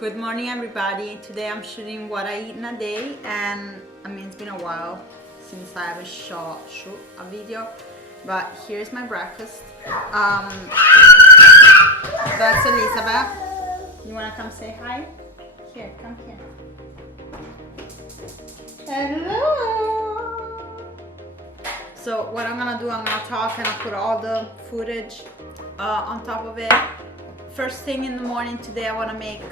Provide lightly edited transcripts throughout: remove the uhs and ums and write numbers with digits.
Good morning, everybody. Today I'm shooting what I eat in a day, and I mean it's been a while since I haven't shoot a video, but here's my breakfast. That's Elizabeth. You wanna come say hi? Here, come here. Hello. So what I'm gonna do, I'm gonna talk and I'll put all the footage on top of it. First thing in the morning today, I want to make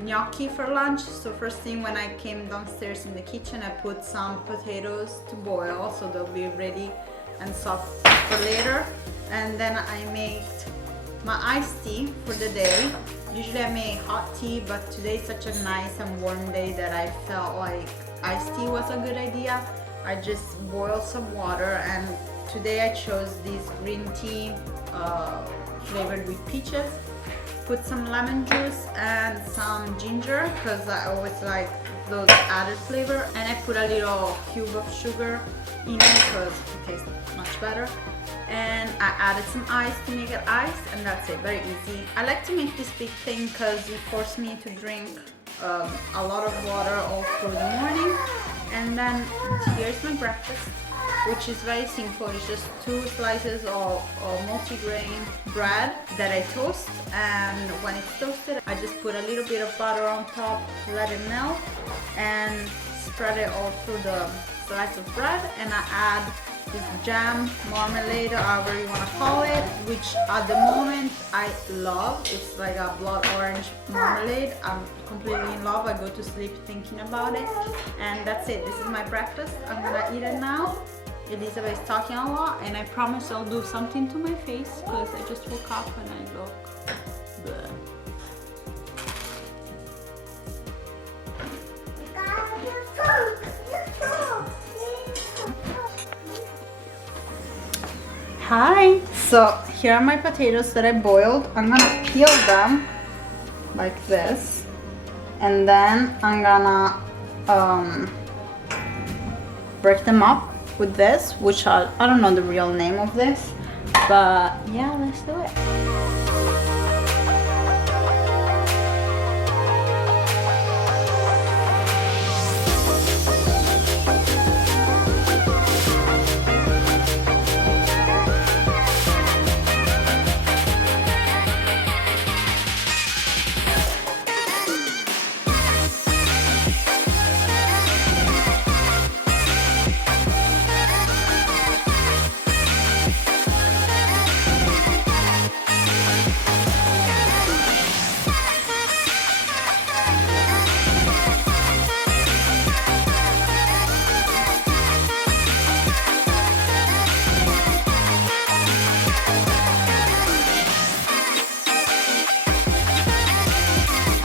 gnocchi for lunch. So first thing, when I came downstairs in the kitchen, I put some potatoes to boil so they'll be ready and soft for later. And then I made my iced tea for the day. Usually I make hot tea, but today is such a nice and warm day that I felt like iced tea was a good idea. I just boiled some water, and today I chose this green tea flavored with peaches. Put some lemon juice and some ginger because I always like those added flavor, and I put a little cube of sugar in it because it tastes much better, and I added some ice to make it iced, and that's it. Very easy. I like to make this big thing because it forced me to drink a lot of water all through the morning. And then here's my breakfast, which is very simple. It's just 2 slices of multi-grain bread that I toast, and when it's toasted I just put a little bit of butter on top, let it melt, and spread it all through the slice of bread, and I add this jam, marmalade, however you want to call it, which at the moment I love. It's like a blood orange marmalade. I'm completely in love. I go to sleep thinking about it, and that's it. This is my breakfast. I'm gonna eat it now. Elizabeth is talking a lot, and I promise I'll do something to my face because I just woke up and I look bleh. Hi! So here are my potatoes that I boiled. I'm gonna peel them like this, and then I'm gonna break them up with this, which I don't know the real name of this, but yeah, let's do it.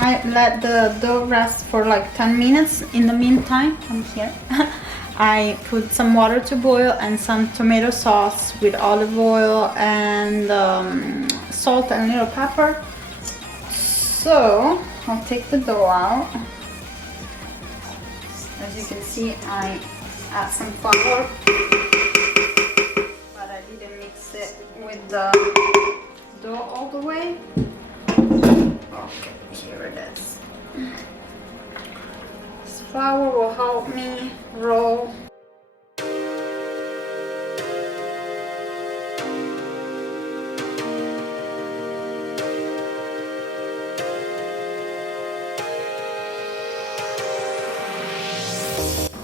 I let the dough rest for like 10 minutes. In the meantime, I'm here. I put some water to boil and some tomato sauce with olive oil and salt and little pepper. So I'll take the dough out. As you can see, I add some flour, but I didn't mix it with the dough all the way. Okay, here it is. This flour will help me roll.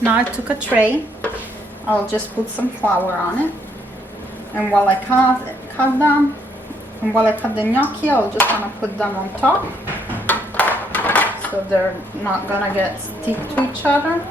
Now I took a tray. I'll just put some flour on it, and while I cut them, and while I cut the gnocchi, I'll just want to put them on top so they're not gonna get stick to each other.